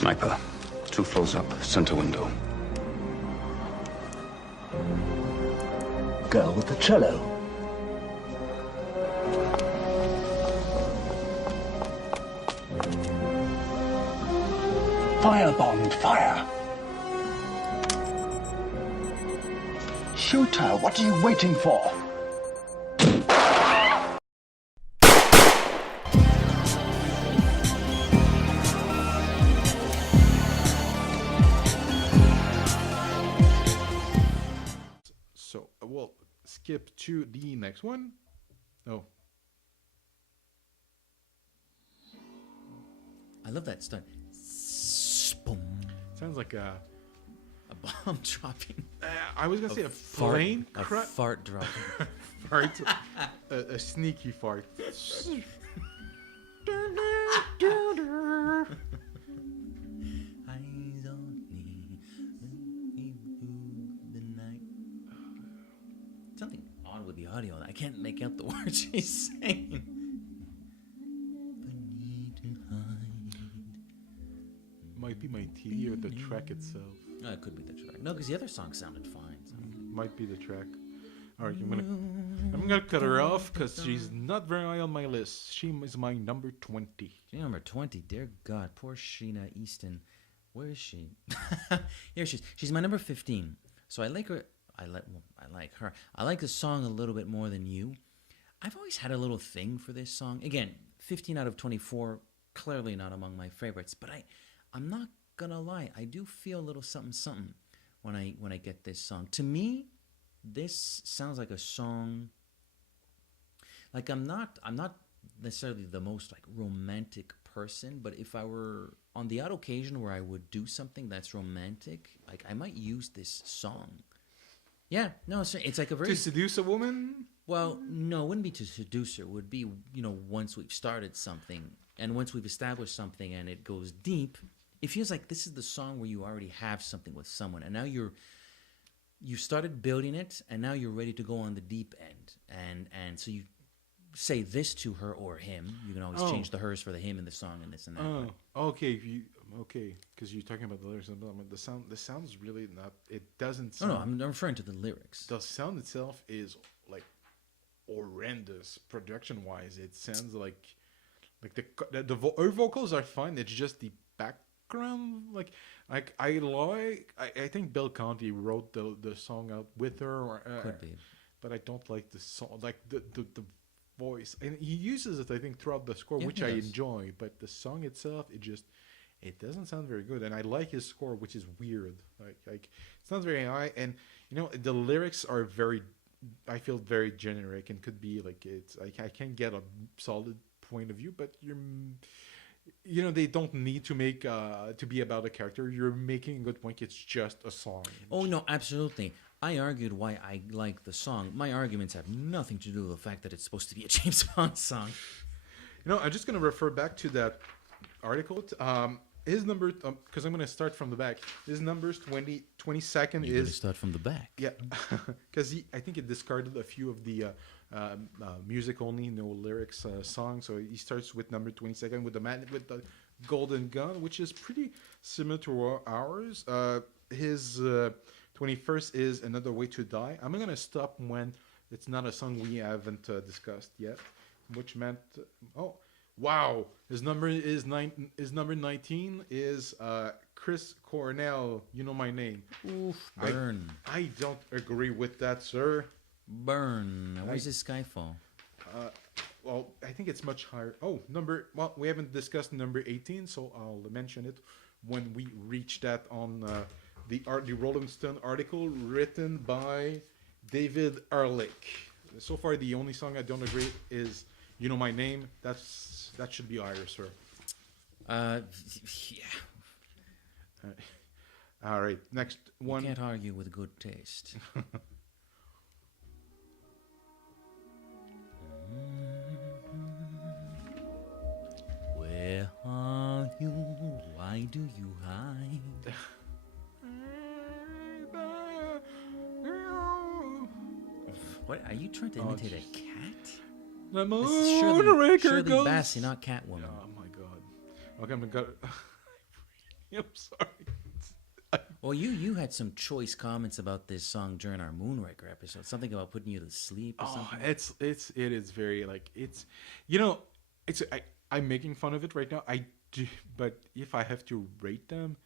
Sniper. 2 floors up, center window. Girl with the cello. Firebomb, fire. Shoot her. What are you waiting for? So we'll skip to the next one. Oh, I love that stunt. Boom. sounds like a. A bomb dropping. I was gonna say a Fart, plane a crash. fart dropping. Fart. A sneaky fart. Eyes on me, the night. Something odd with the audio. I can't make out the words she's saying. Might be my TV or the track itself. Oh, it could be the track. No, because the other song sounded fine. So. Might be the track. All right, I'm gonna cut her off because she's not very high on my list. She is my number 20. She's number 20. Dear God, poor Sheena Easton. Where is she? Here she is. She's my number 15. So I like her. I like her. I like the song a little bit more than you. I've always had a little thing for this song. Again, 15 out of 24. Clearly not among my favorites, but I'm not gonna lie. I do feel a little something when I get this song. To me, this sounds like a song. Like I'm not necessarily the most like romantic person, but if I were on the odd occasion where I would do something that's romantic, like I might use this song. Yeah, no, it's like a very To seduce a woman? well, no, it wouldn't be to seduce her. It would be, once we've started something and once we've established something and it goes deep, it feels like this is the song where you already have something with someone and now you started building it and now you're ready to go on the deep end. And so you say this to her or him. You can always change the hers for the him in the song and this and that. Oh, okay. Because you're talking about the lyrics. The sound's really not. It doesn't. Sound, No, I'm referring to the lyrics. The sound itself is like horrendous production-wise. It sounds like her vocals are fine. It's just the background. I think Bill Conti wrote the song out with her. Or, Could be. But I don't like the song. Like the voice, and he uses it I think throughout the score, Yeah, which he I does. enjoy, but the song itself it doesn't sound very good. And I like his score, which is weird, like it's not very high, and the lyrics are I feel very generic and could be like it's like I can't get a solid point of view, but they don't need to make to be about a character. You're making a good point. It's just a song. Oh, no, absolutely. I argued why I like the song. My arguments have nothing to do with the fact that it's supposed to be a James Bond song. I'm just going to refer back to that article. His number, because I'm going to start from the back. His number's 22nd You gotta is... start from the back. Yeah, because I think it discarded a few of the music only, no lyrics songs. So he starts with number 22nd with the man with the golden gun, which is pretty similar to ours. His 21st is Another Way to Die. I'm going to stop when it's not a song we haven't discussed yet, which meant... oh, wow. His number 19 is Chris Cornell, You Know My Name. Oof, burn. I don't agree with that, sir. Burn. Where's this Skyfall? Well, I think it's much higher. Oh, we haven't discussed number 18, so I'll mention it when we reach that on the Rolling Stone article written by David Ehrlich. So far, the only song I don't agree is You Know My Name. That should be higher, sir. Yeah. All right, next one. You can't argue with good taste. Where are you? Why do you hide? What are you trying to imitate a cat? The This is Moonraker Shirley goes. Bassey, not Catwoman. Oh my god. Okay, I'm gonna. I'm sorry. Well, you had some choice comments about this song during our Moonraker episode. Something about putting you to sleep or Oh, something. it is very like it's, you know, it's I'm making fun of it right now. I do, but if I have to rate them,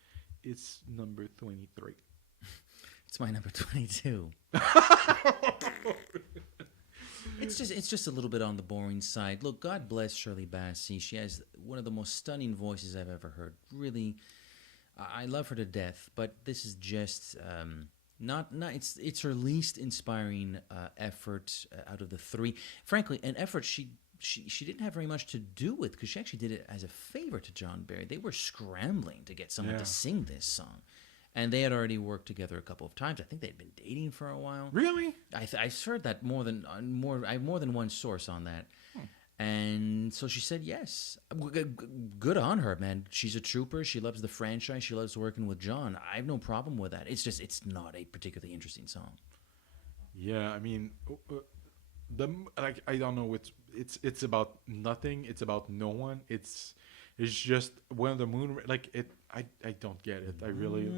it's number 23. It's my number 22. It's just a little bit on the boring side. Look, God bless Shirley Bassey. She has one of the most stunning voices I've ever heard. Really, I love her to death. But this is just not. It's her least inspiring effort out of the three. Frankly, an effort she didn't have very much to do with, because she actually did it as a favor to John Barry. They were scrambling to get someone to sing this song. And they had already worked together a couple of times. I think they'd been dating for a while. Really? I've heard that I have more than one source on that. And so she said yes. Good on her, man. She's a trooper. She loves the franchise. She loves working with John. I have no problem with that. It's just it's not a particularly interesting song. Yeah, I mean, like I don't know. It's about nothing. It's about no one. It's just when the moon like it. I don't get it. I really.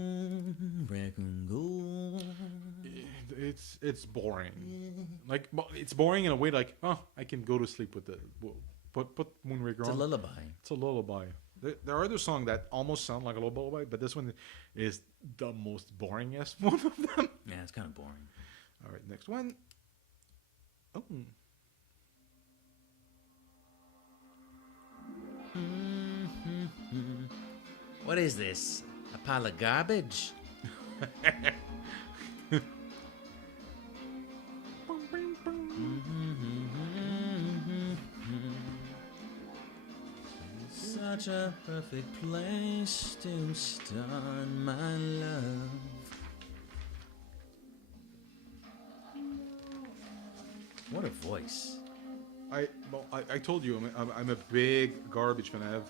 It's boring. Like it's boring in a way. Like I can go to sleep with the put Moonraker on. It's a lullaby. It's a lullaby. There are other songs that almost sound like a lullaby, but this one is the most boringest one of them. Yeah, it's kind of boring. All right, next one. Oh. What is this? A pile of garbage? Such a perfect place to start my love. What a voice. I told you I'm a big garbage fan.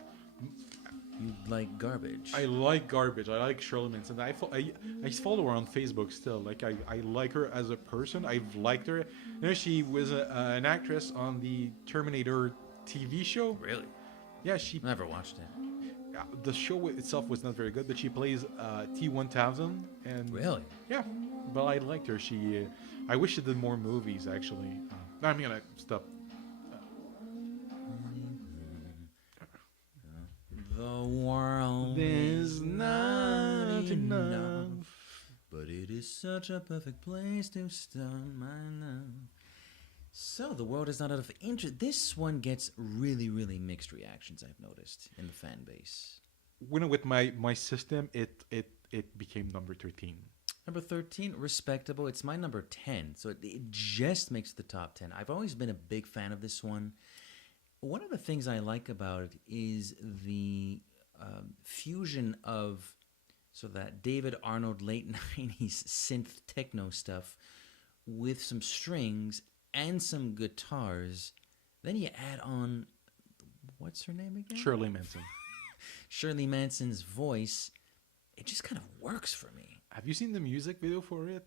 You like garbage. I like garbage. I like Shirley Manson. I follow her on Facebook still. Like I like her as a person. I've liked her. You know, she was an actress on the Terminator TV show. Really? Yeah, she Never watched it. the show itself was not very good, but she plays T-1000 and Really? yeah. But I liked her. She I wish she did more movies actually. I'm gonna stop. The world There's not enough. but it is such a perfect place to start my love. So the world is not out of interest. This one gets really, really mixed reactions. I've noticed in the fan base. With my system, it became number 13. Number 13, respectable. It's my number 10, so it just makes the top 10. I've always been a big fan of this one. One of the things I like about it is the fusion of that David Arnold late 90s synth techno stuff with some strings and some guitars. Then you add on, what's her name again? Shirley Manson. Shirley Manson's voice. It just kind of works for me. Have you seen the music video for it?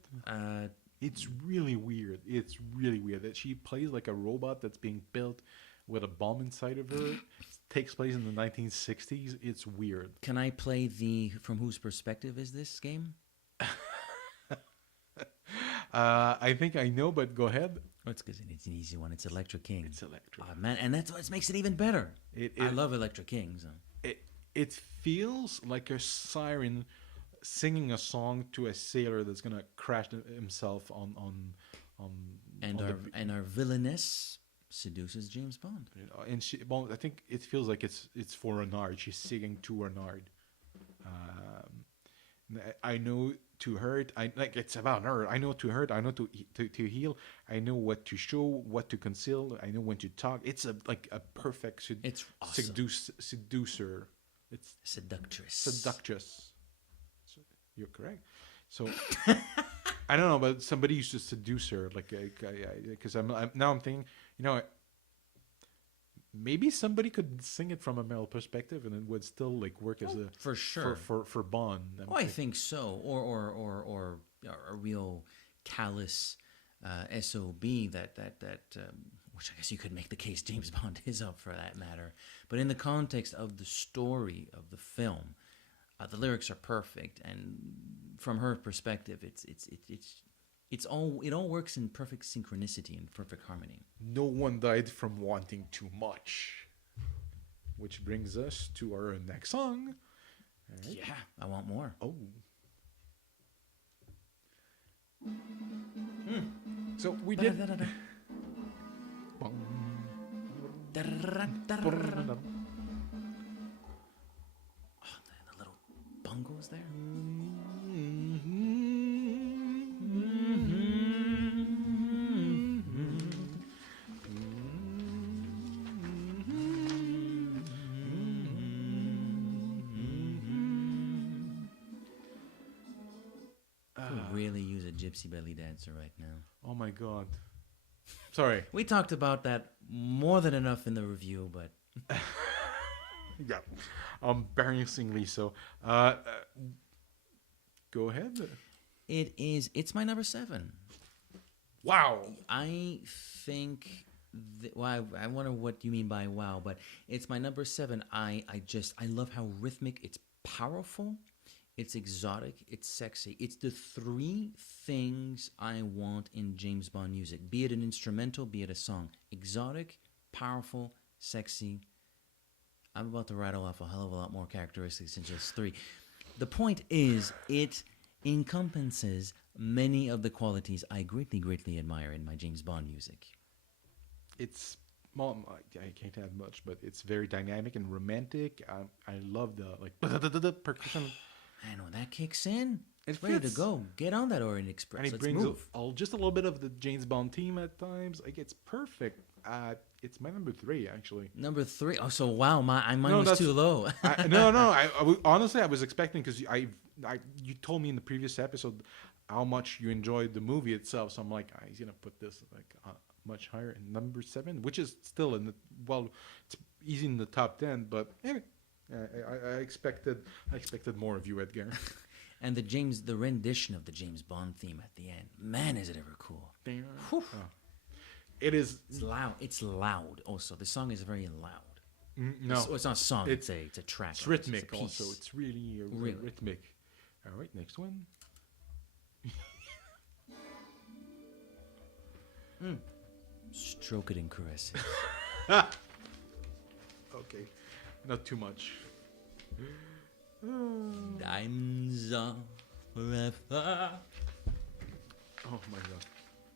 It's really weird. It's really weird that she plays like a robot that's being built with a bomb inside of her. It takes place in the 1960s. It's weird. Can I play the from whose perspective is this game? I think I know, but go ahead. Oh, it's because it's an easy one. It's Electra King. It's Electra. Oh, man, and that's what makes it even better. I love Electra King. So. It feels like a siren singing a song to a sailor that's gonna crash himself on our villainess seduces James Bond. And I think it feels like it's for Renard. She's singing to Renard. I know to hurt. It's about her. I know to hurt. I know to heal. I know what to show, what to conceal. I know when to talk. It's a perfect it's awesome. Seducer. It's seductress. Seductress. So you're correct. So I don't know, but somebody used to seduce her, because I'm thinking, maybe somebody could sing it from a male perspective, and it would still work as a for sure for Bond. I think so, or a real callous SOB that which I guess you could make the case James Bond is up for that matter. But in the context of the story of the film, The lyrics are perfect, and from her perspective, it all works in perfect synchronicity and perfect harmony. No one died from wanting too much. Which brings us to our next song. Right. Yeah, I want more. Oh. So we did. Oh, the little bongos there. Could really use a gypsy belly dancer right now. Oh my god. Sorry. We talked about that more than enough in the review, but Yeah. Embarrassingly so. Go ahead. it's my number 7. Wow. I think well, I wonder what you mean by wow, but it's my number 7. I love how rhythmic, it's powerful, it's exotic, it's sexy. It's the 3 things I want in James Bond music, be it an instrumental, be it a song. Exotic, powerful, sexy. I'm about to rattle off a hell of a lot more characteristics than just 3. The point is, it encompasses many of the qualities I greatly, greatly admire in my James Bond music. It's, well, I can't add much, but it's very dynamic and romantic. I love the percussion. And when that kicks in, it's It ready to fits. go. Get on that Orient Express. And it Let's brings move. just a little bit of the James Bond theme at times. Like, it's perfect. It's my number 3, actually. Number 3. Oh, so wow, mine No, was that's- too low. Honestly, I was expecting, because you told me in the previous episode how much you enjoyed the movie itself. So I'm like, he's gonna put this much higher in number 7, which is still it's easy in the top 10. But anyway, I expected more of you, Edgar. And the rendition of the James Bond theme at the end. Man, is it ever cool. Whew. It is. It's loud. It's loud also. The song is very loud. No, It's not a song, It's- it's a track. it's rhythmic a piece. also. It's really, Really. rhythmic. All right, next one. Stroke it and caress it. Okay, not too much. Diamonds are forever. Oh my god.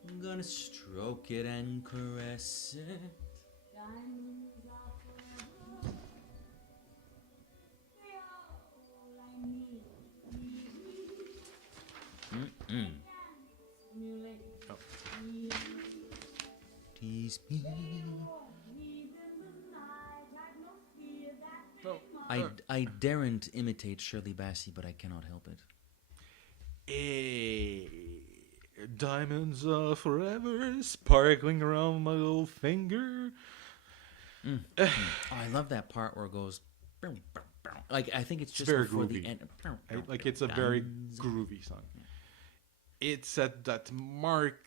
I'm gonna stroke it and caress it. Diamonds are forever. They are all I need. Stimulate Oh. me. Tease me. Need in the night. I've no fear that No. I daren't imitate Shirley Bassey, but I cannot help it. Diamonds are forever, sparkling around my little finger. Oh, I love that part where it goes. Like, I think it's just very before groovy. the end. Like, it's a very Diamonds. groovy song. It's at that mark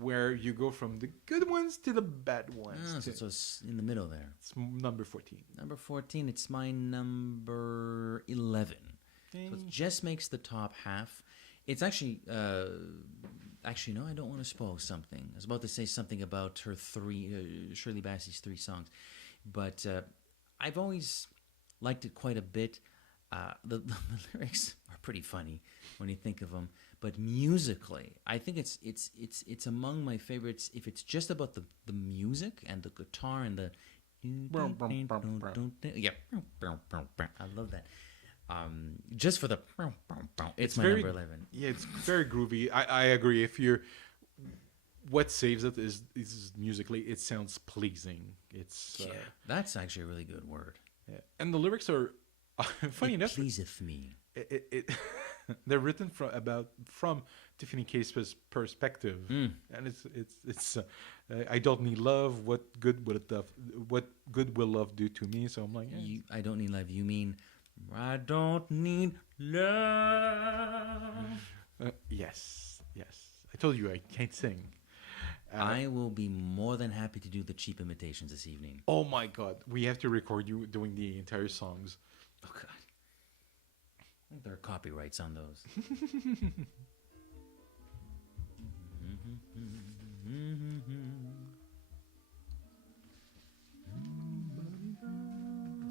where you go from the good ones to the bad ones. So it's in the middle there. It's number 14. Number 14, it's my number 11. So it just makes the top half. It's actually, no, I don't want to spoil something. I was about to say something about her Shirley Bassey's 3 songs. But I've always liked it quite a bit. The lyrics are pretty funny when you think of them. But musically, I think it's among my favorites. If it's just about the music and the guitar and the yeah, I love that. Just for the it's my very, number 11. Yeah, it's very groovy. I agree. If you're, what saves it is musically, it sounds pleasing. It's Yeah, that's actually a really good word. yeah. And the lyrics are funny It enough. pleaseth me. It they're written from Tiffany K's perspective, and it's I don't need love. What good will love do to me? So I'm like, yeah. I don't need love. You mean I don't need love. Yes. I told you I can't sing. I will be more than happy to do the cheap imitations this evening. Oh my god, we have to record you doing the entire songs. Oh God. I think there are copyrights on those.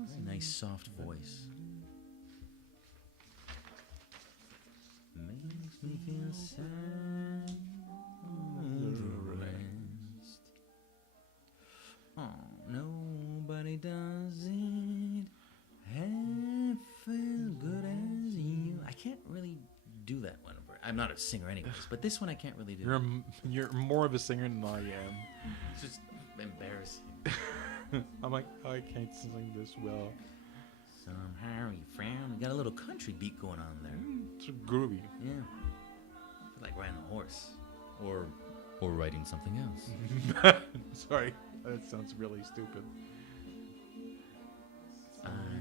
Very nice soft voice. Makes me feel sad. The rest. Oh, nobody does it half as good as you. I can't really do that one. I'm not a singer anyways, but this one I can't really do. You're more of a singer than I am. It's just embarrassing. I'm like, I can't sing this well. Somehow you found. We got a little country beat going on there. It's groovy. Yeah. I feel like riding a horse. Or writing something else. Sorry, that sounds really stupid.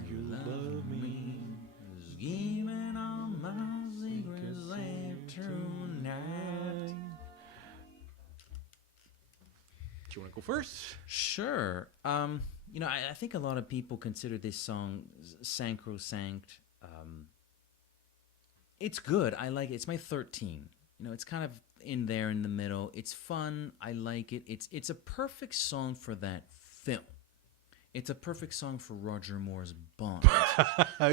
You love me. Just giving all my secrets tonight. Do you want to go first? Sure. You know, I think a lot of people consider this song sacrosanct. It's good. I like it. It's my 13. You know, it's kind of in there in the middle. It's fun. I like it. It's a perfect song for that film. It's a perfect song for Roger Moore's Bond.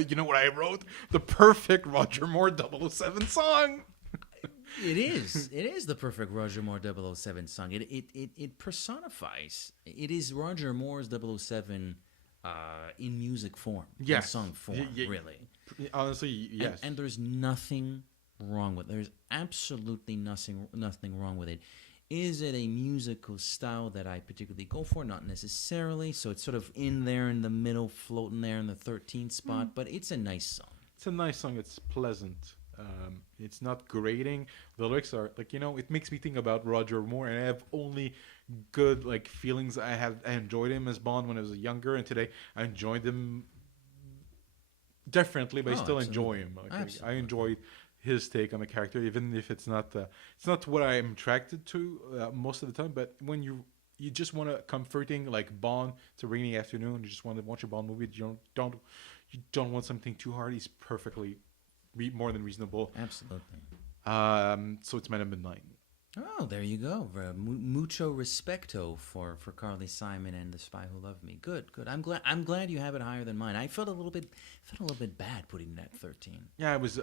You know what I wrote? The perfect Roger Moore 007 song. It is. It is the perfect Roger Moore 007 song. It personifies. It is Roger Moore's 007 in music form. Yes. In song form, really. Honestly, yes. And there's nothing wrong with it. There's absolutely nothing wrong with it. Is it a musical style that I particularly go for? Not necessarily. So it's sort of in there in the middle, floating there in the 13th spot. But it's a nice song. It's a nice song. It's pleasant. It's not grating. The lyrics are like, you know, it makes me think about Roger Moore, and I have only good like feelings. I enjoyed him as Bond when I was younger, and today I enjoyed him differently, but I still enjoy him. Like, I enjoy his take on the character, even if it's not what I am attracted to most of the time. But when you just want a comforting like Bond, it's a rainy afternoon, you just want to watch a Bond movie. You don't want something too hard. He's perfectly more than reasonable. Absolutely. So it's my number 9. Oh, there you go. Mucho respecto for Carly Simon and The Spy Who Loved Me. Good. I'm glad you have it higher than mine. I felt a little bit bad putting that 13. Yeah, I was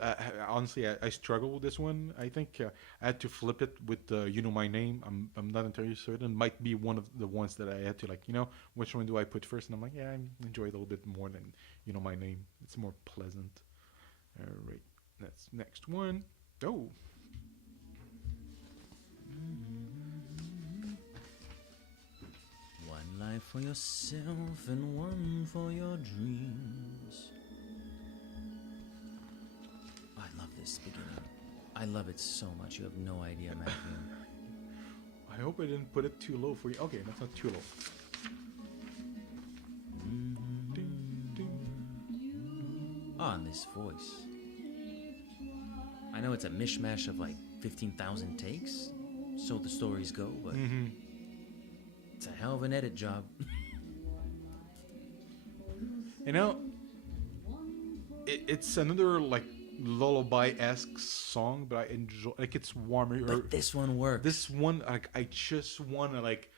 honestly I struggled with this one. I think I had to flip it with You Know My Name. I'm not entirely certain. Might be one of the ones that I had to like, you know, which one do I put first? And I'm like, yeah, I enjoy it a little bit more than You Know My Name. It's more pleasant. All right, that's next one. Oh. One life for yourself and one for your dreams. I love this beginning. I love it so much. You have no idea, Matthew. I hope I didn't put it too low for you. Okay, that's not too low. On this voice. I know it's a mishmash of like 15,000 takes, so the stories go, but it's a hell of an edit job. You know, it's another like lullaby-esque song, but I enjoy like it's warmer. But this one works. This one, like I just want to like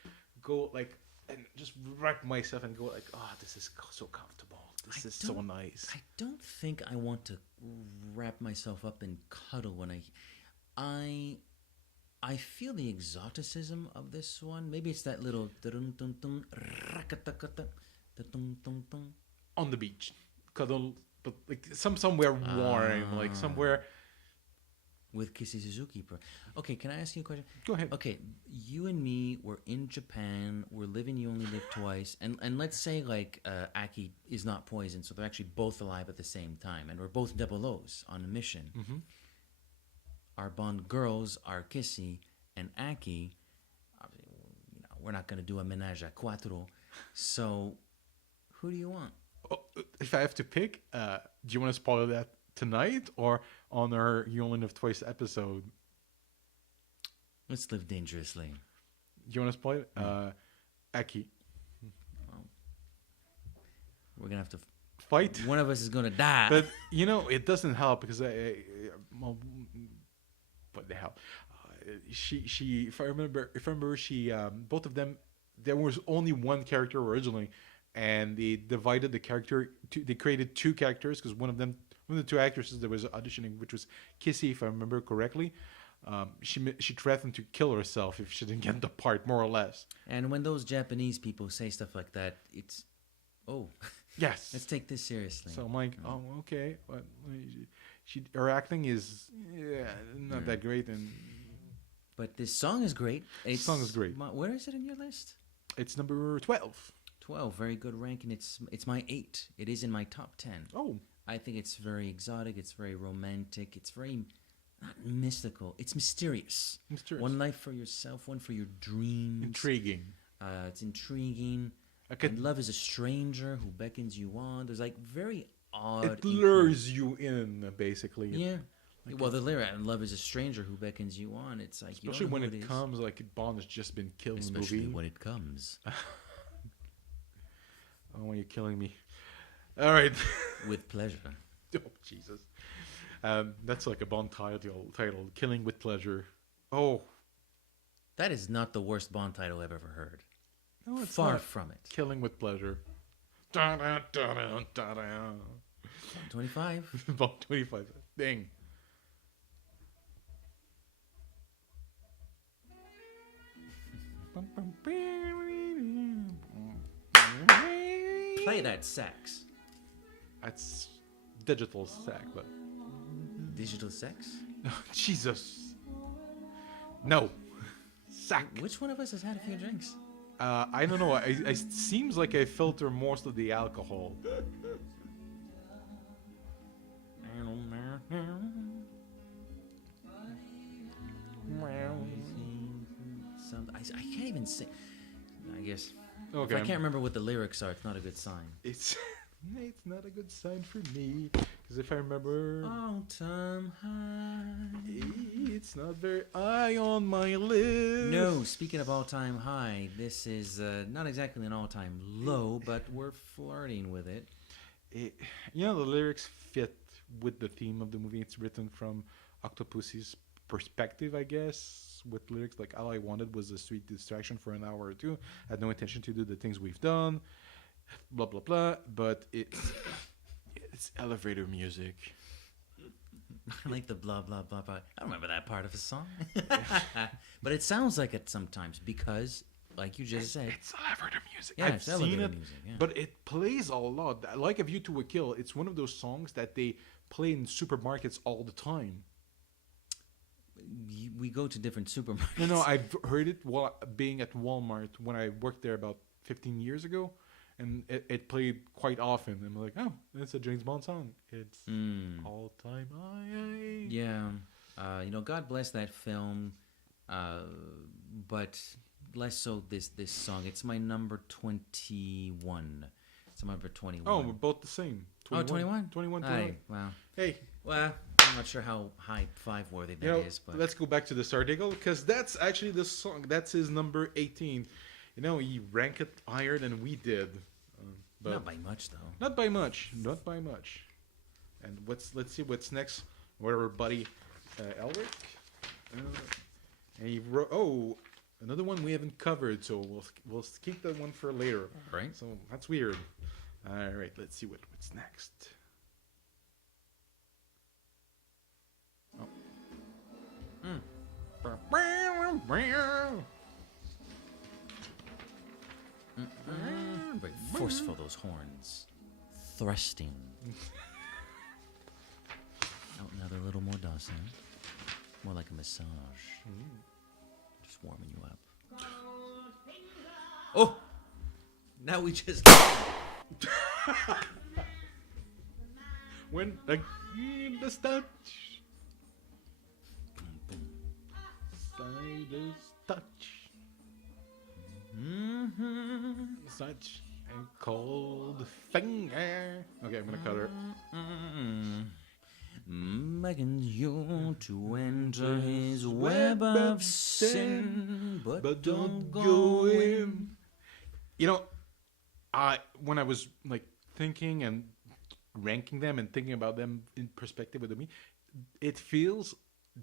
go like and just wreck myself and go like, oh, this is so comfortable. This is so nice. I don't think I want to wrap myself up and cuddle when I feel the exoticism of this one. Maybe it's that little on the beach, cuddle, but like somewhere warm, like somewhere. With Kissy Suzuki. Okay, can I ask you a question? Go ahead. Okay, you and me, we're in Japan, we're living You Only Live Twice, and let's say like Aki is not poisoned, so they're actually both alive at the same time, and we're both double O's on a mission. Mm-hmm. Our Bond girls are Kissy and Aki. You know, we're not going to do a menage a cuatro, so who do you want? Oh, if I have to pick, do you want to spoil that tonight or on our You Only Live Twice episode? Let's live dangerously. Do you want to spoil it? Aki. Well, we're gonna have to fight. One of us is gonna die. But it doesn't help because well, what the hell? She if I remember she both of them, there was only one character originally, and they divided the character. They created two characters because one of the two actresses that was auditioning, which was Kissy, if I remember correctly. She threatened to kill herself if she didn't get the part, more or less. And when those Japanese people say stuff like that, it's Yes. let's take this seriously. So I'm like, oh, okay. But her acting is not that great, and But this song is great. It's, song is great. Where is it in your list? it's number 12. 12, very good ranking. It's my 8. It is in my top 10. Oh, I think it's very exotic. It's very romantic. It's very not mystical. It's mysterious. mysterious. One life for yourself, one for your dreams. Intriguing. It's intriguing. I could- And love is a stranger who beckons you on. There's like very odd. It lures you in, basically. Yeah. Well, the lyric, and love is a stranger who beckons you on. It's like Especially you don't know when who it is. comes, like Bond has just been killed in the Especially movie. when it comes Oh, you're killing me. All right. with pleasure. Oh, Jesus. That's like a Bond title, Killing with Pleasure. Oh, That is not the worst Bond title I've ever heard. no, it's Far not. from it. Killing with Pleasure. Da-da-da-da-da-da. 25. About 25. Dang. Play that sax. That's digital sack, but Digital sex? Jesus. No. Sack. Which one of us has had a few drinks? I don't know. It seems like I filter most of the alcohol. I can't even sing. I guess. Okay. If I can't remember what the lyrics are, it's not a good sign. It's not a good sign for me because if I remember, All time high. it's not very high on my list. No, speaking of all time high, this is not exactly an all time low, but we're flirting with it. The lyrics fit with the theme of the movie. It's written from Octopussy's perspective, I guess, with lyrics like all I wanted was a sweet distraction for an hour or two. I had no intention to do the things we've done, blah blah blah. But it's elevator music. I like the blah blah blah blah. I don't remember that part of a song, but it sounds like it sometimes because, like you just said, It's elevator music. Yeah, I've it's seen elevator it, music, yeah. but it plays a lot. Like A View to a Kill, it's one of those songs that they play in supermarkets all the time. we go to different supermarkets. No, I've heard it while being at Walmart when I worked there about 15 years ago, and it played quite often. I'm like, oh, it's a James Bond song. It's all time high. Yeah, God bless that film, but less so this song. It's my number 21. It's my number 21. Oh, we're both the same. 21? 21. Aye, wow. Hey, Well, I'm not sure how high five worthy that is, but let's go back to the article because that's actually the song. That's his number 18. He ranked it higher than we did, but not by much though. Not by much. Not by much. And let's see what's next. Where our buddy Elric, and he wrote another one we haven't covered, so we'll keep that one for later. Right. So that's weird. All right, let's see what's next. Very forceful, those horns. Thrusting. Oh, another little more docile. More like a massage. Just warming you up. Oh! Now we just... When the touch, Sider's touch. Such a cold finger. Okay, I'm gonna cut her. Beckons you to enter his web of sin, but don't go in. When I was like thinking and ranking them and thinking about them in perspective with me, it feels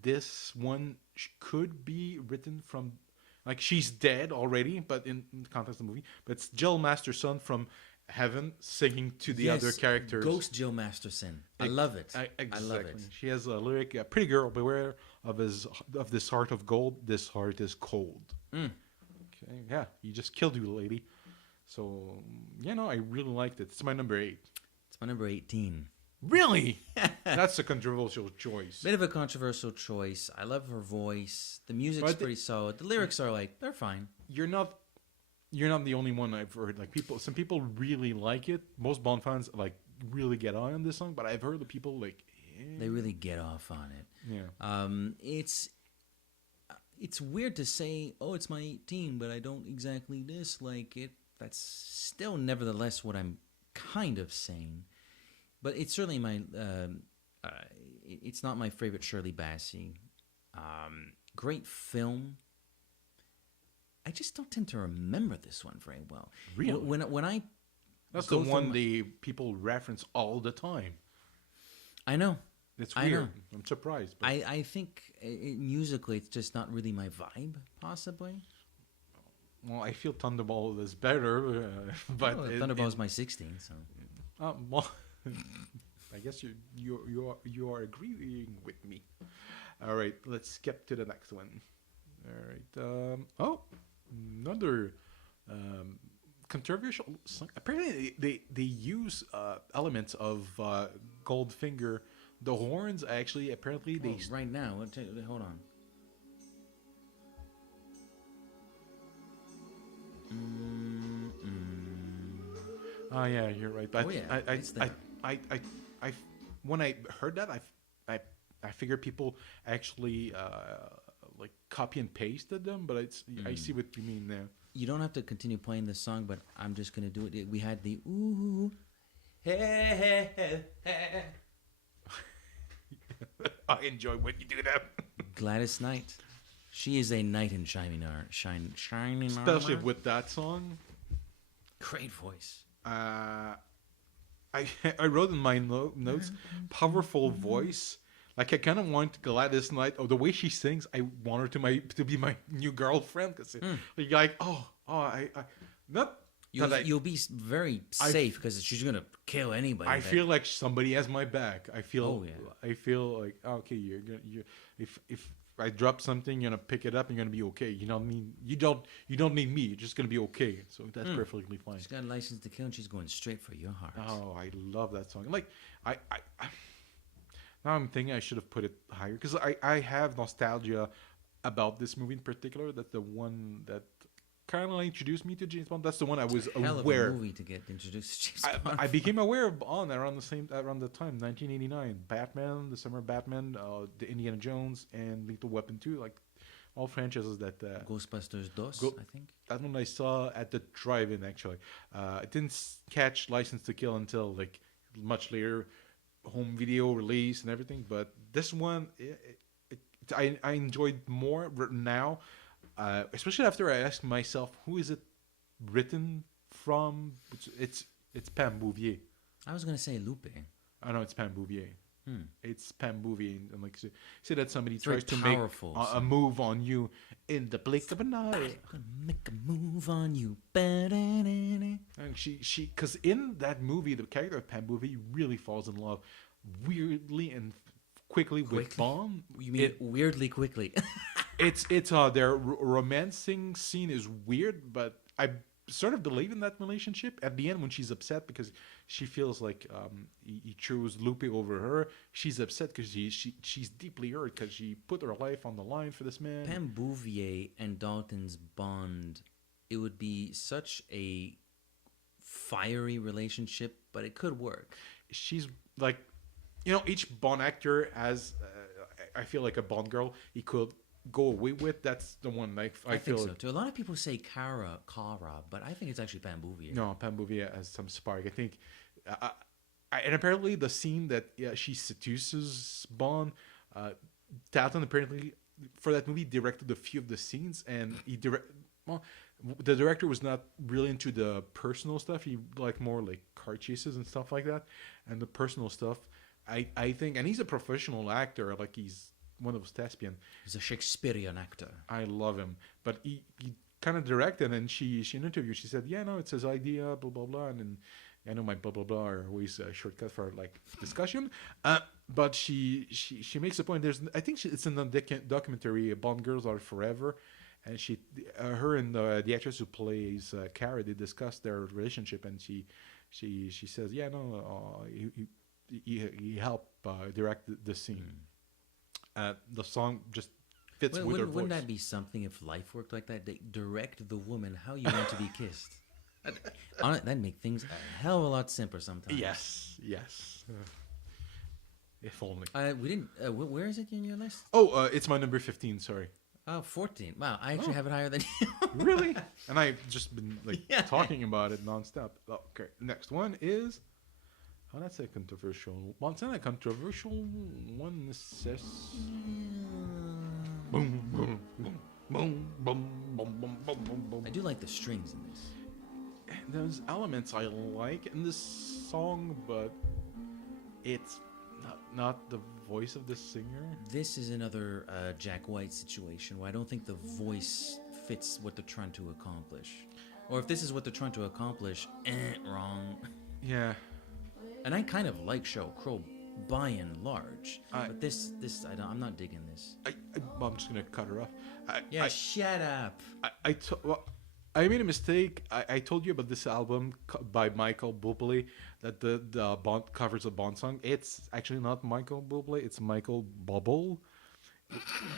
this one could be written from, like, she's dead already, but in the context of the movie, but it's Jill Masterson from Heaven singing to the other characters. Ghost Jill Masterson. I love it. Exactly. I love it. She has a lyric, "Pretty girl, beware of this heart of gold. This heart is cold." Okay, yeah, you just killed you, lady. So, I really liked it. It's my number 8. It's my number 18. Really? That's a controversial choice. Bit of a controversial choice. I love her voice. The music's pretty solid. The lyrics are they're fine. You're not the only one I've heard. Like, some people really like it. Most Bond fans really get on this song, but I've heard the people they really get off on it. Yeah. It's weird to say, oh, it's my 18, but I don't exactly dislike it. That's still nevertheless what I'm kind of saying. But it's certainly my it's not my favorite Shirley Bassey. Great film. I just don't tend to remember this one very well. Really? When I That's the one people reference all the time. I know. It's weird. I know. I'm surprised. But I think musically it's just not really my vibe, possibly. well, I feel Thunderball is better, but Thunderball is my 16, so. Well, I guess you are agreeing with me. All right, let's skip to the next one. All right. Another controversial song. Apparently, they use elements of Goldfinger. The horns actually apparently they Right now, hold on. Oh yeah, you're right. But Oh, yeah, it's there. I when I heard that, I figured people actually copy and pasted them. But I see what you mean now. You don't have to continue playing this song, but I'm just gonna do it. We had the ooh, hey, hey, hey, hey. I enjoy when you do that. Gladys Knight. She is a knight in shining armor. Especially with that song. Great voice. I wrote in my notes, powerful voice. Like, I kind of want Gladys Knight, or the way she sings, I want her to be my new girlfriend. Because you're like, I not. You'll be very safe because she's gonna kill anybody. I feel like somebody has my back. I feel. Oh, yeah. I feel like okay. If I drop something, you're gonna pick it up. And you're gonna be okay. You know what I mean? You don't need me. You're just gonna be okay. So that's perfectly fine. She's got a license to kill, and she's going straight for your heart. Oh, I love that song. Like I now I'm thinking I should have put it higher because I have nostalgia about this movie in particular. That's the one that kind of introduced me to James Bond. That's the one I was Hell aware. of a movie to get introduced to James Bond. I became aware of Bond around the time, 1989. Batman, the summer Batman, the Indiana Jones, and Lethal Weapon 2, like all franchises that. Ghostbusters 2, I think. That one I saw at the drive-in actually. I didn't catch License to Kill until like much later, home video release and everything. But this one, I enjoyed more now. Especially after I asked myself, who is it written from? It's Pam Bouvier. I was gonna say Lupe. I know it's Pam Bouvier. It's Pam Bouvier, and like say that somebody very tries to make powerful, a move on you in the blink of an eye. I'm gonna make a move on you. Ba-da-da-da. And she, because in that movie, the character of Pam Bouvier really falls in love weirdly and quickly with Bond. You mean weirdly quickly? It's their romancing scene is weird, but I sort of believe in that relationship. At the end, when she's upset because she feels like he chose Lupe over her, she's upset because she's deeply hurt because she put her life on the line for this man. Pam Bouvier and Dalton's Bond, it would be such a fiery relationship, but it could work. She's like, each Bond actor has, I feel like a Bond girl he could go away with. That's the one I feel think so too. A lot of people say Cara, but I think it's actually Pam Bouvier. No, Pam Bouvier has some spark. I think, and apparently the scene that she seduces Bond, Dalton apparently for that movie directed a few of the scenes, and well, the director was not really into the personal stuff. He liked more like car chases and stuff like that, and the personal stuff. I think, and he's a professional actor. Like he's one of those thespian. He's a Shakespearean actor. I love him, but he kind of directed, and she in an interview she said, yeah, no, it's his idea, blah blah blah, and then I know my blah blah blah are always a shortcut for like discussion, but she makes a point. There's I think it's in the documentary Bond Girls Are Forever, and her and the actress who plays Cara, they discuss their relationship, and she says, yeah, no, he helped direct the scene. The song just fits with her voice. Wouldn't that be something if life worked like that? They direct the woman how you want to be kissed. That'd make things a hell of a lot simpler sometimes. Yes. If only. We didn't. Where is it in your list? Oh, it's my number 15. Sorry. Oh, 14. Wow, I actually have it higher than you. Really? And I've just been talking about it nonstop. Okay, next one is. Oh, that's a controversial. Well, it's not a controversial one. Says. Boom, boom, boom, boom, boom, boom, boom, boom, boom. I do like the strings in this. There's elements I like in this song, but it's not the voice of the singer. This is another Jack White situation where I don't think the voice fits what they're trying to accomplish. Or if this is what they're trying to accomplish, wrong. Yeah. And I kind of like Sheryl Crow by and large, but this I'm not digging this. I'm just gonna cut her off. Shut up. I made a mistake. I told you about this album by Michael Bublé that the Bond covers a Bond song. It's actually not Michael Bublé. It's Michael Bubble.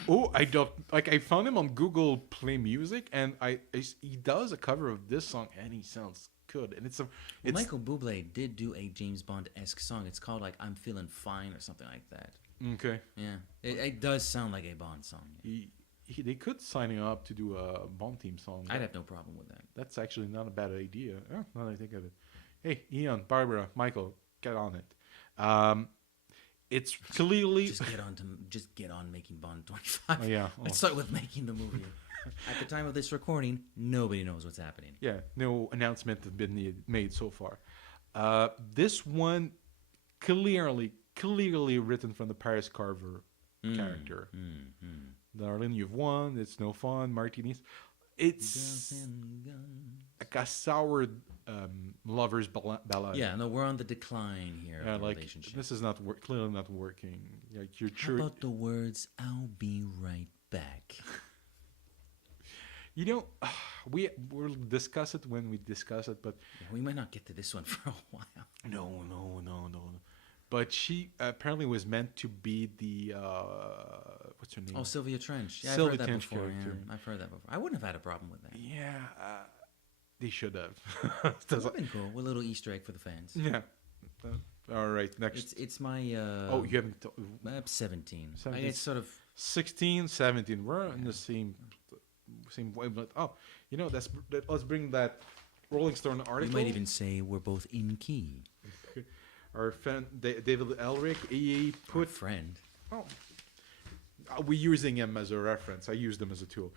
Oh, I don't like. I found him on Google Play Music, and he does a cover of this song, and he sounds good. And it's Michael Bublé did do a James Bond-esque song. It's called like "I'm Feeling Fine" or something like that. Okay. Yeah, it does sound like a Bond song. They could sign him up to do a Bond theme song. I'd have no problem with that. That's actually not a bad idea. Oh, now that I think of it. Hey, Ian, Barbara, Michael, get on it. It's clearly just get on making Bond 25. Oh, yeah. Let's start with making the movie. At the time of this recording, nobody knows what's happening. Yeah, no announcement has been made so far. This one clearly written from the Paris Carver character. Darling, you've won. It's no fun. Martinis. It's like a sour lovers ballad. Yeah, no, we're on the decline here. Of the relationship. This is clearly not working. Like How about the words? I'll be right back. We'll discuss it when we discuss it, but we might not get to this one for a while. No. But she apparently was meant to be the what's her name? Oh, Sylvia Trench. Yeah, Sylvia I've heard that Trench before. character. Yeah, I've heard that before. I wouldn't have had a problem with that. Yeah, they should have. That would have been cool. A little Easter egg for the fans. Yeah. All right, next. It's my. You haven't. 17. 17. It's sort of 16, 17. We're in the same wavelength. Oh, let's bring that Rolling Stone article. You might even say we're both in key. Our friend David Elric, he put... Our friend. Oh, we're using him as a reference. I used him as a tool.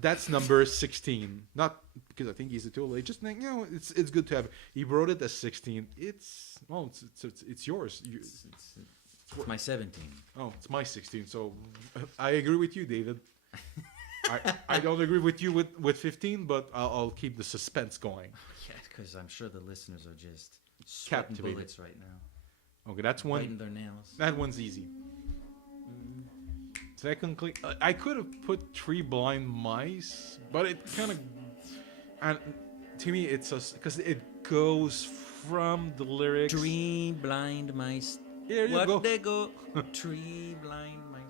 That's number 16. Not because I think he's a tool. I just think, it's good to have. He wrote it as 16. It's yours. It's my 17. Oh, it's my 16. So I agree with you, David. I don't agree with you with 15, but I'll keep the suspense going. Yeah, because I'm sure the listeners are just sweating bullets right now. Okay, that's one. Biting their nails. That one's easy. Secondly, I could have put Three Blind Mice, but it kind of, and to me, it's because it goes from the lyrics. Three blind mice. Here you go. They go. Three blind mice.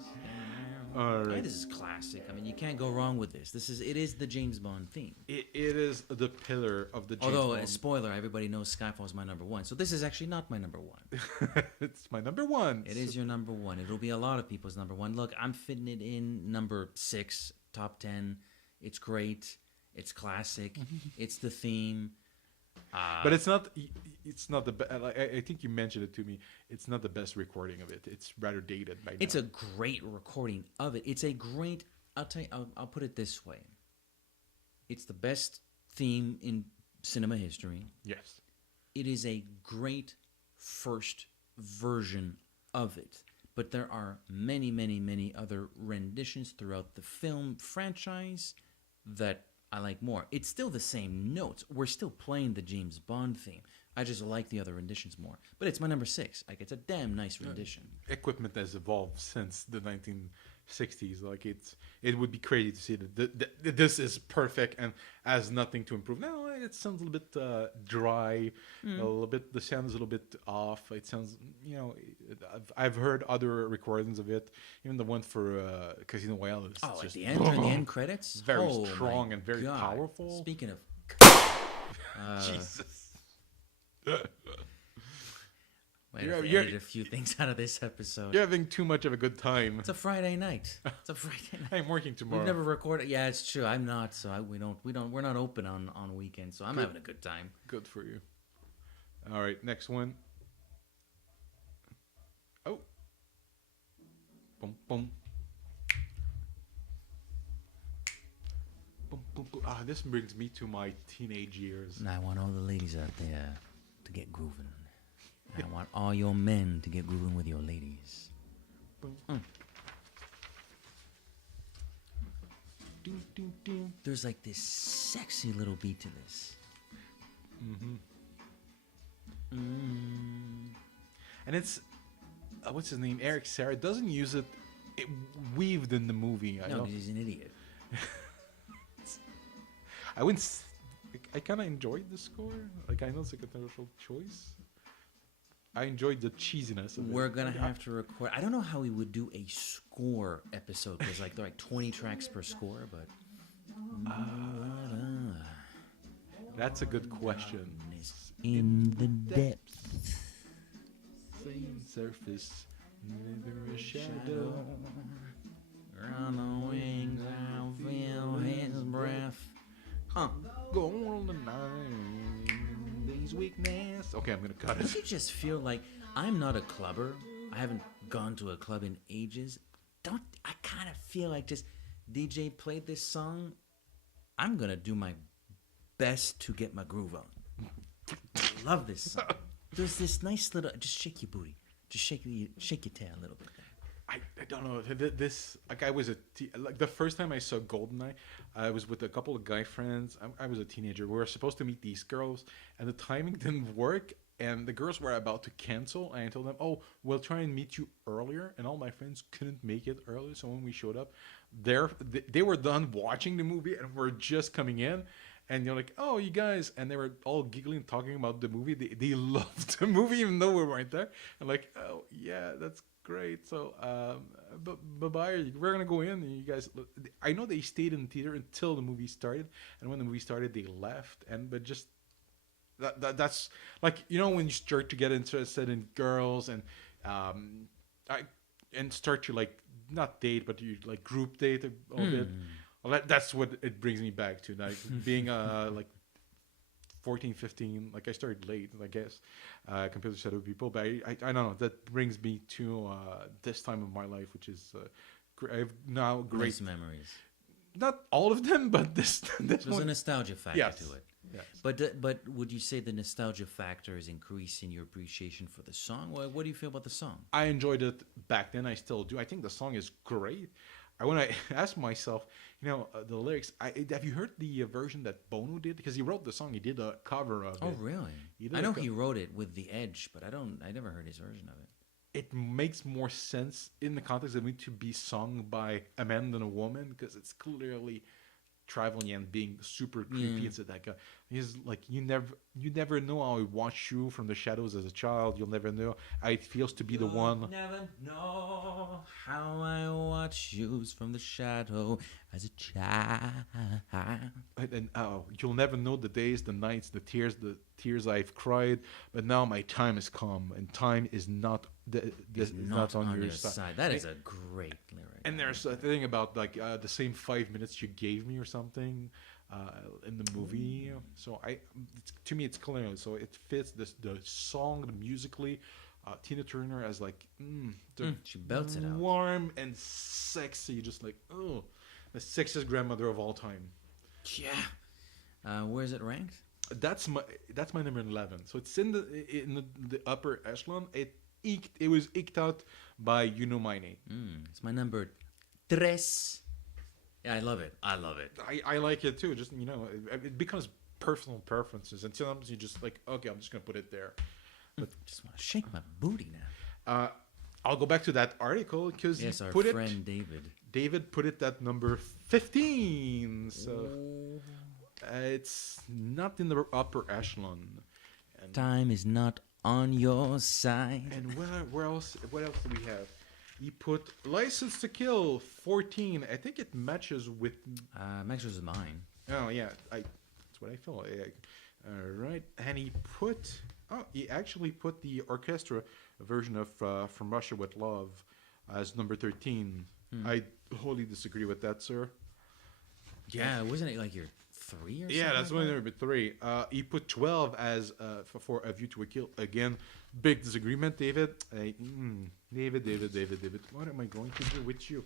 All right. This is classic. I mean, you can't go wrong with this. It is the James Bond theme. It is the pillar of the James Bond. Although, spoiler, everybody knows Skyfall is my number one. So this is actually not my number one. It's my number one. It is your number one. It'll be a lot of people's number one. Look, I'm fitting it in number 6, top 10. It's great. It's classic. It's the theme. But it's not the best. I think you mentioned it to me. It's not the best recording of it. It's rather dated by now. It's a great recording of it. It's a great. I'll tell you. I'll put it this way. It's the best theme in cinema history. Yes. It is a great first version of it. But there are many, many, many other renditions throughout the film franchise that I like more. It's still the same notes. We're still playing the James Bond theme. I just like the other renditions more. But it's my number 6. Like, it's a damn nice rendition. Equipment has evolved since the 1960s. Like, it would be crazy to see that this is perfect and has nothing to improve. No, it sounds a little bit dry. A little bit. The sound is a little bit off. It sounds, I've heard other recordings of it. Even the one for Casino Royale is Oh, just at the end, during the end credits? very Oh, strong my and very God. powerful. Speaking of... Jesus. Might have to edit a few things out of this episode. You're having too much of a good time. It's a Friday night. It's a Friday night. I'm working tomorrow. We've never recorded. Yeah, it's true. I'm not. So we're not open on weekends. So I'm having a good time. Good for you. All right, next one. Oh. Boom, boom. Boom, boom, boom. Ah, this brings me to my teenage years. And I want all the ladies out there to get grooving. And I want all your men to get grooving with your ladies. Boom. Ding, ding, ding. There's like this sexy little beat to this. And it's what's his name? Eric Serra doesn't use it weaved in the movie. No, because he's an idiot. I wouldn't. I kind of enjoyed the score. Like, I know it's a controversial choice. I enjoyed the cheesiness of it. We're gonna have to record. I don't know how we would do a score episode because like there are like 20 tracks per score, but That's a good question. in the depths. Same surface, never a shadow. On the wings, I feel his breath. Go on the night, these weakness. Okay, I'm gonna cut Don't it. you just feel like I'm not a clubber? I haven't gone to a club in ages. Don't I kind of feel like just DJ played this song? I'm gonna do my best to get my groove on. I love this song. There's this nice little. Just shake your booty. Just shake your tail a little bit. I don't know. This like I was like the first time I saw Goldeneye, I was with a couple of guy friends. I was a teenager. We were supposed to meet these girls, and the timing didn't work. And the girls were about to cancel. And I told them, "Oh, we'll try and meet you earlier." And all my friends couldn't make it early. So when we showed up, they were done watching the movie and were just coming in. And you're like, "Oh, you guys," and they were all giggling, talking about the movie. They loved the movie, even though we weren't there. I'm like, "Oh, yeah, that's great." So, bye. We're gonna go in, and you guys. I know they stayed in the theater until the movie started, and when the movie started, they left. But just that's like, when you start to get interested in girls and start to like not date, but you like group date a little bit. Well, that's what it brings me back to, like being like 14, 15. Like I started late, I guess, compared to other people. But I don't know. That brings me to this time of my life, which is I have now great Nice memories. Not all of them, but this There's one. a nostalgia factor Yes. to it. Yes. But would you say the nostalgia factor is increasing your appreciation for the song? Well, what do you feel about the song? I enjoyed it back then. I still do. I think the song is great. When I asked myself, the lyrics, have you heard the version that Bono did? Because he wrote the song. He did a cover of it. Oh, really? He did I a know co- he wrote it with the Edge, but I never heard his version of it. It makes more sense in the context of it to be sung by a man than a woman, because it's clearly traveling and being super creepy. It's that guy. He's like, you never know how I watched you from the shadows as a child. You'll never know how it feels to be the one. Never know how I watch you from the shadow as a child. And you'll never know the days, the nights, the tears I've cried. But now my time has come, and time is not Is not on your side. That is a great lyric. And there's a thing about like the same 5 minutes you gave me or something in the movie. So to me it's clear. So it fits the song, the musically. Tina Turner as like She belts it out. warm and sexy, just like the sexiest grandmother of all time. Yeah. Where is it ranked? That's my number 11. So it's in the upper echelon. It was eked out by You Know My Name. It's my number tres. Yeah, I love it. I love it. I like it too. Just it becomes personal preferences, and sometimes you just like, okay, I'm just gonna put it there. But Just want to shake my booty now. I'll go back to that article because Yes, our put friend David. David put it at number 15. So it's not in the upper echelon. And, Time is not on your side. and where else? What else do we have? He put License to Kill 14. I think it matches with. Matches with mine. Oh yeah, that's what I feel. All right, and he actually put the orchestra version of From Russia with Love as number 13. I wholly disagree with that, sir. Yeah, wasn't it like your 3 or something? Yeah, that's like my that? number 3. He put 12 as for A View to a Kill. Again, big disagreement, David. David. What am I going to do with you?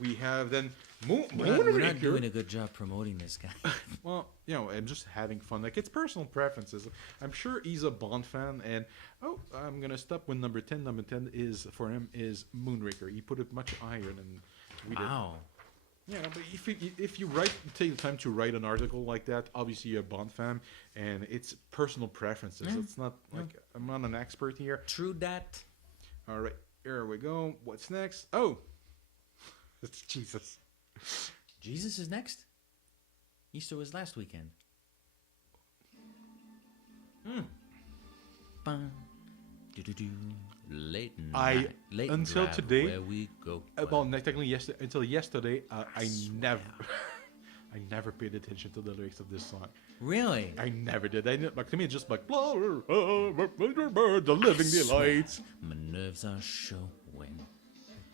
We have then We're not doing a good job promoting this guy. Well, I'm just having fun. Like, it's personal preferences. I'm sure he's a Bond fan, and I'm gonna stop with number 10. Number 10 is for him is Moonraker. He put it much higher than we did. Wow. Yeah, but if you take the time to write an article like that, obviously you're a Bond fan, and it's personal preferences. It's not like I'm not an expert here. True that. All right, here we go. What's next? Oh, it's Jesus. Jesus is next. Easter was last weekend. Bum. Do-do-do. Late night. Late until drive, today, where we go. Well, technically, until yesterday, I never paid attention to the lyrics of this song. Really? I never did. Like, to me, it's just like the living delights. My nerves are showing.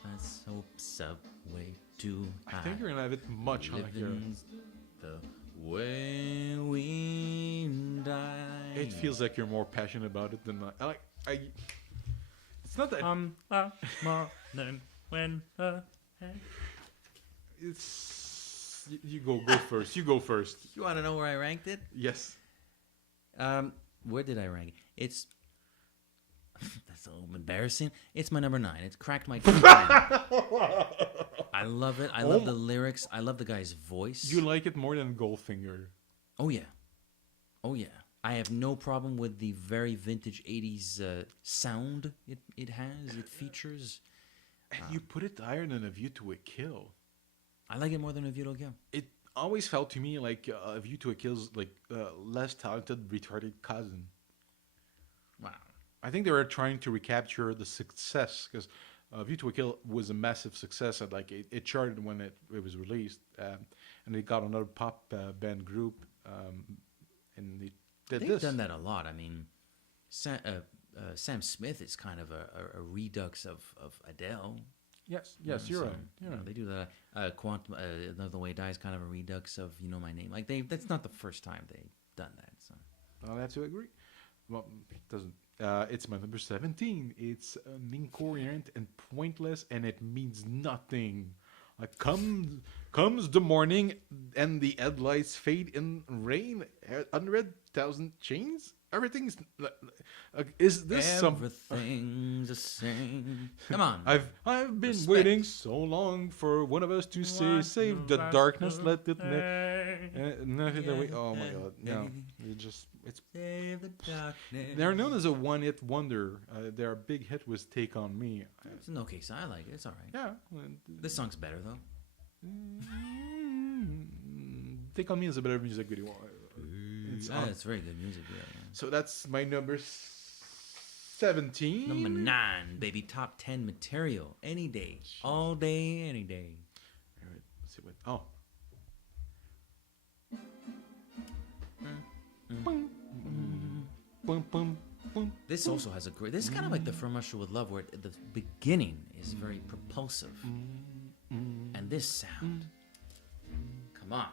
My hopes up way too high. I think you're gonna have it much higher. Living's the way we die. It feels like you're more passionate about it than I. It's not that. Morning when It's you go first. You go first. You want to know where I ranked it? Yes. Where did I rank it? It's that's a little embarrassing. It's my number 9. It's cracked my teeth. I love it. I love the lyrics. I love the guy's voice. You like it more than Goldfinger. Oh yeah. Oh yeah. I have no problem with the very vintage 80s sound it has. It features. And you put it higher than A View to a Kill. I like it more than A View to a Kill. It always felt to me like A View to a Kill's like less talented, retarded cousin. Wow. I think they were trying to recapture the success because View to a Kill was a massive success. And like it charted when it was released, and it got another pop band group, and they did They've this. done that a lot. I mean, Sam Smith is kind of a redux of Adele. Yes, You know, you're so, right. you know, they do that. Quantum, Another Way Dies, kind of a redux of You Know My Name. Like that's not the first time they've done that. So I'll have to agree. Well, it doesn't. It's my number 17. It's incoherent and pointless, and it means nothing. Like comes the morning, and the headlights fade in rain. 100,000 chains. Everything's. Is this some? everything's the same. Come on. I've been Respect. waiting so long for one of us to say, "Save the darkness, let it." Nothing that we. Oh my God! No, it's. Save the darkness. They're known as a one-hit wonder. Their big hit was "Take on Me." It's an okay song. I like it. It's all right. Yeah. This song's better though. "Take on Me" is a better music video. It's very good music. Yeah. So that's my number 17. Number 9, baby, top 10 material. Any day, all day, any day. All right, let's see what. Oh. Boom, boom, boom. This also has a great. This is kind of like the From Russia with Love, where the beginning is very propulsive, and this sound. Come on.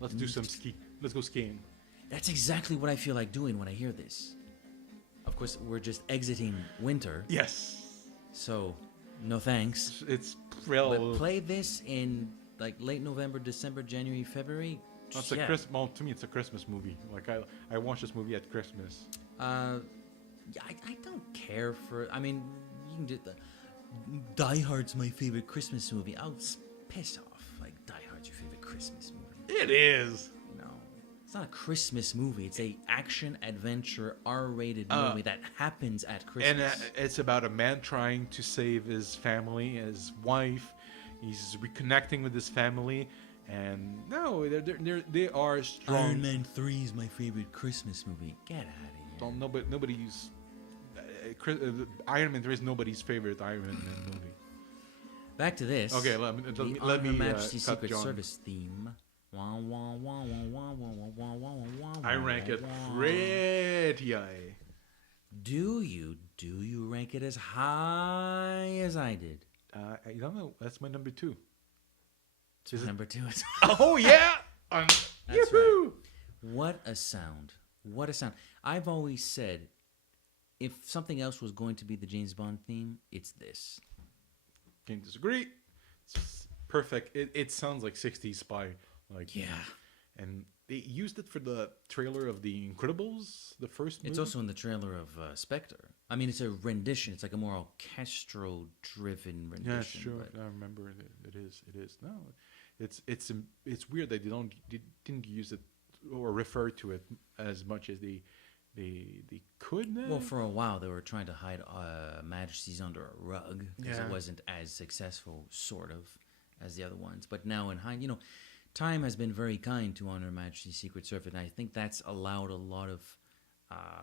Let's do some ski. Let's go skiing. That's exactly what I feel like doing when I hear this. Of course, we're just exiting winter, Yes. so No thanks. It's But play this in like late November, December, January, February. It's yeah. a Christmas. Well, to me, it's a Christmas movie. Like I watched this movie at Christmas. Yeah, I don't care for. I mean, you can do the Die Hard's my favorite Christmas movie. I'll piss off. Like Die Hard's your favorite Christmas movie. It is. No, it's not a Christmas movie. It's a action adventure R-rated movie that happens at Christmas. And it's about a man trying to save his family, his wife. He's reconnecting with his family, and no, they are strong. Iron Man 3 is my favorite Christmas movie. Get out of here. Don't nobody's. Iron Man 3 is nobody's favorite Iron Man movie. Back to this. Okay, let me Her Majesty's cut Secret John. Service theme. Wah, wah, wah, wah, wah, wah, wah, wah, wah, I wah, rank it wah. pretty high. Do you rank it as high as I did? I don't know. That's my number 2. It's number 2. Oh yeah! That's Yoo-hoo! right. What a sound. What a sound. I've always said, if something else was going to be the James Bond theme, it's this. Can't disagree. It's perfect. It sounds like 60s spy. Like Yeah. And they used it for the trailer of The Incredibles, the first movie. It's also in the trailer of Spectre. I mean, it's a rendition. It's like a more orchestral-driven rendition. Yeah, sure. but- I remember it. It is. No, it's weird that they didn't use it or refer to it as much as they could. Well, for a while, they were trying to hide Majesty's under a rug because Yeah. it wasn't as successful, sort of, as the other ones. But now, in hindsight, time has been very kind to Honor Majesty's Secret Service, and I think that's allowed a lot of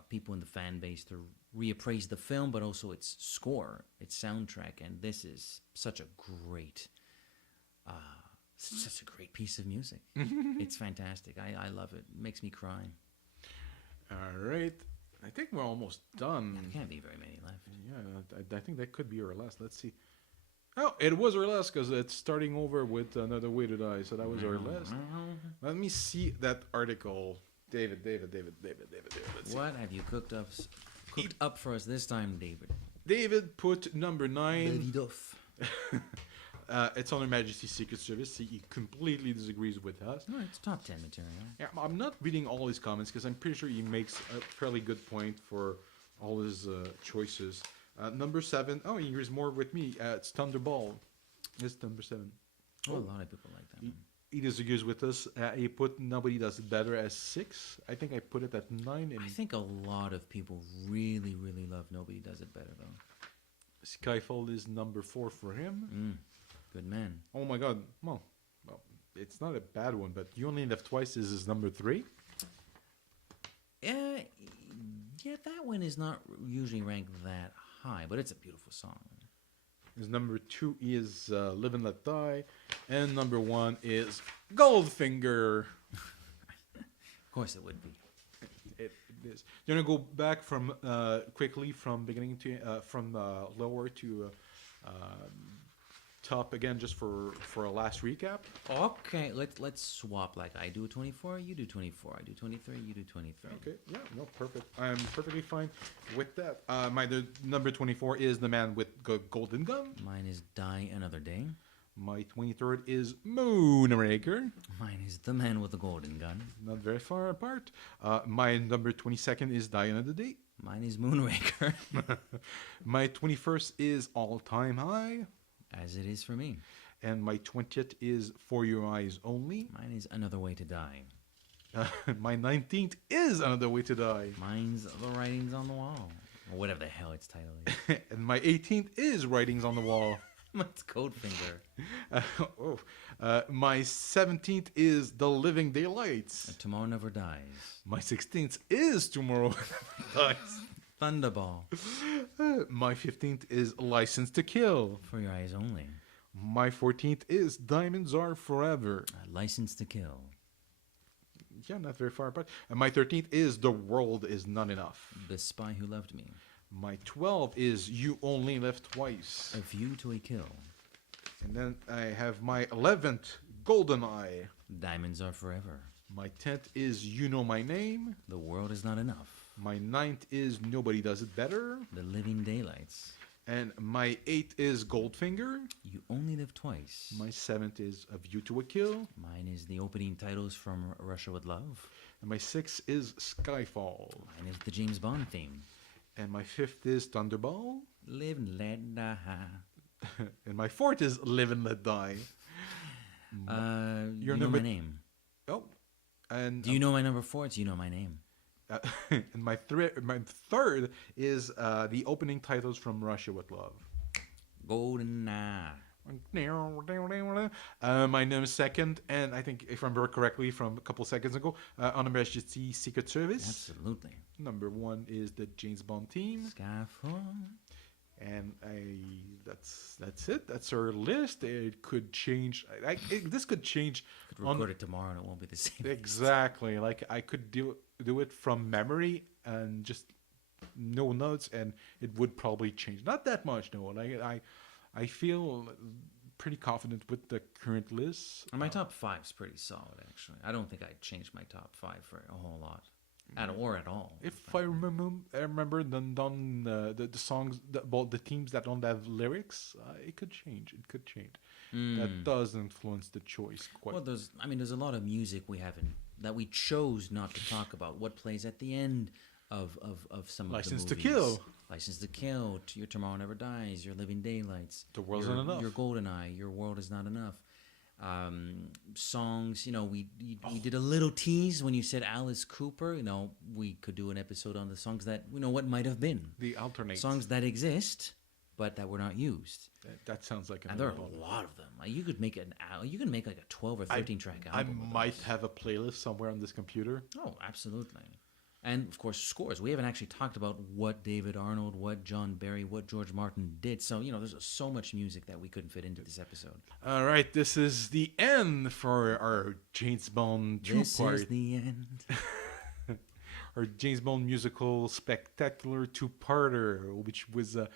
people in the fan base to reappraise the film, but also its score, its soundtrack, and this is such a great piece of music. It's fantastic. I love it. It makes me cry. All right. I think we're almost done. There can't be very many left. Yeah, I think that could be our last. Let's see. Oh, it was our last because it's starting over with Another Way to Die. So that was our last. Let me see that article. David. Let's see. What have you cooked up for us this time, David? David put number 9. Davidoff. It's on Her Majesty's Secret Service. He completely disagrees with us. No, it's top 10 material. Yeah, I'm not reading all his comments because I'm pretty sure he makes a fairly good point for all his choices. Number 7. Oh, here's more with me. It's Thunderball. It's number 7. Oh, a lot of people like that one. He disagrees with us. He put Nobody Does It Better as 6. I think I put it at 9. And I think a lot of people really, really love Nobody Does It Better, though. Skyfall is number 4 for him. Good man. Oh my God. Well, it's not a bad one, but You Only Live Twice is his number 3. Yeah, that one is not usually ranked that high, but it's a beautiful song. His number 2 is Live and Let Die. And number 1 is Goldfinger. Of course it would be. It is. You're gonna go back from quickly from beginning to from lower to top again, just for a last recap. Okay, let's swap. Like I do 24, you do 24. I do 23, you do 23. Okay, yeah, no, perfect. I'm perfectly fine with that. My number 24 is The Man with Golden Gun. Mine is Die Another Day. My 23rd is Moonraker. Mine is The Man with the Golden Gun. Not very far apart. My number 22nd is Die Another Day. Mine is Moonraker. My 21st is All Time High. As it is for me. And my 20th is For Your Eyes Only. Mine is Another Way to Die. My 19th is Another Way to Die. Mine's The Writings on the Wall. Or whatever the hell its title is. And my 18th is Writings on the Wall. Mine's Codefinger. My 17th is The Living Daylights. Tomorrow Never Dies. My 16th is Tomorrow Never Dies. Thunderball. My 15th is License to Kill. For Your Eyes Only. My 14th is Diamonds Are Forever. License to Kill. Yeah, not very far apart. And my 13th is The World Is Not Enough. The Spy Who Loved Me. My 12 is You Only Live Twice. A View to a Kill. And then I have my 11th, GoldenEye. Diamonds Are Forever. My 10th is You Know My Name. The World Is Not Enough. My 9th is Nobody Does It Better. The Living Daylights. And my 8th is Goldfinger. You Only Live Twice. My 7th is A View to a Kill. Mine is the opening titles from Russia with Love. And my 6th is Skyfall. Mine is the James Bond theme. And my 5th is Thunderball. Live and let die. And my 4th is Live and Let Die. You know number- my name. Oh, and Do you know my number 4? Do you know my name? and my third is the opening titles from Russia with Love. Golden Eye. My number 2nd, and I think if I remember correctly from a couple seconds ago, On Her Majesty Secret Service. Absolutely. Number 1 is the James Bond theme, Skyfall. and that's it. That's our list. It could change. This could change. Could record it tomorrow and it won't be the same. Exactly. Like I could do it from memory and just no notes, and it would probably change. Not that much, no. Like I feel pretty confident with the current list. And my top 5's pretty solid, actually. I don't think I'd change my top 5 for a whole lot. At all. If I remember the songs, the themes that don't have lyrics, it could change. It could change. That does influence the choice quite. Well, there's a lot of music we haven't that we chose not to talk about. What plays at the end of some License of to the movies? Kill. License to Kill. Your Tomorrow Never Dies. Your Living Daylights. The World's Not Enough. Your Golden Eye. Your World Is Not Enough. Songs, we did a little tease when you said Alice Cooper. We could do an episode on the songs that what might have been The alternate songs that exist but that were not used. That sounds like And there are a lot of them. Like you could make like a 12 or 13 track I album. might have a playlist somewhere on this computer. Oh, absolutely. And of course, scores. We haven't actually talked about what David Arnold, what John Barry, what George Martin did. So, there's so much music that we couldn't fit into this episode. All right, this is the end for our James Bond This two-part. is the end. Our James Bond musical spectacular two-parter, which was a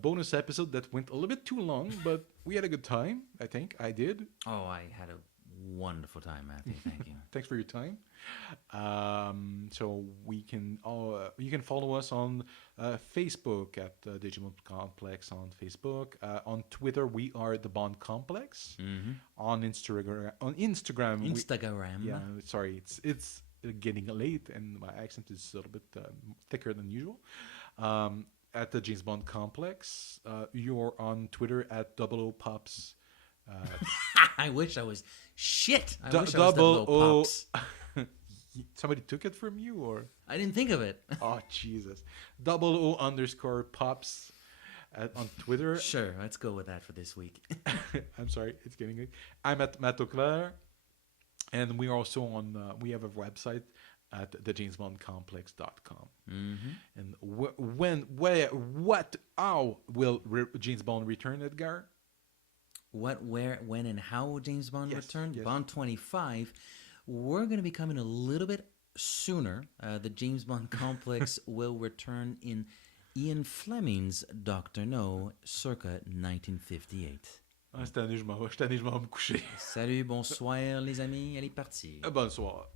bonus episode that went a little bit too long, but we had a good time. I think I did. Oh, I had a wonderful time, Matthew. Thank you. Thanks for your time. So you can follow us on Facebook at Digimon Complex on Facebook. On Twitter, we are the Bond Complex. On Instagram, sorry, it's getting late, and my accent is a little bit thicker than usual. At the James Bond Complex, you're on Twitter at 00 Pops. I wish I was shit. I Du- wish I was double double O- pops. Somebody took it from you, or I didn't think of it. oh Jesus, 00_pops on Twitter. Sure, let's go with that for this week. I'm sorry, it's getting late. I'm at Matt Auclair, and we are also on. We have a website at thejamesbondcomplex.com. And how will James Bond return, Edgar? What, where, when, and how will James Bond Yes, return? yes. Bond 25. We're going to be coming a little bit sooner. The James Bond complex will return in Ian Fleming's Dr. No, circa 1958. Cette année, je m'en vais me coucher. Salut, bonsoir les amis, elle est partie. Bonsoir.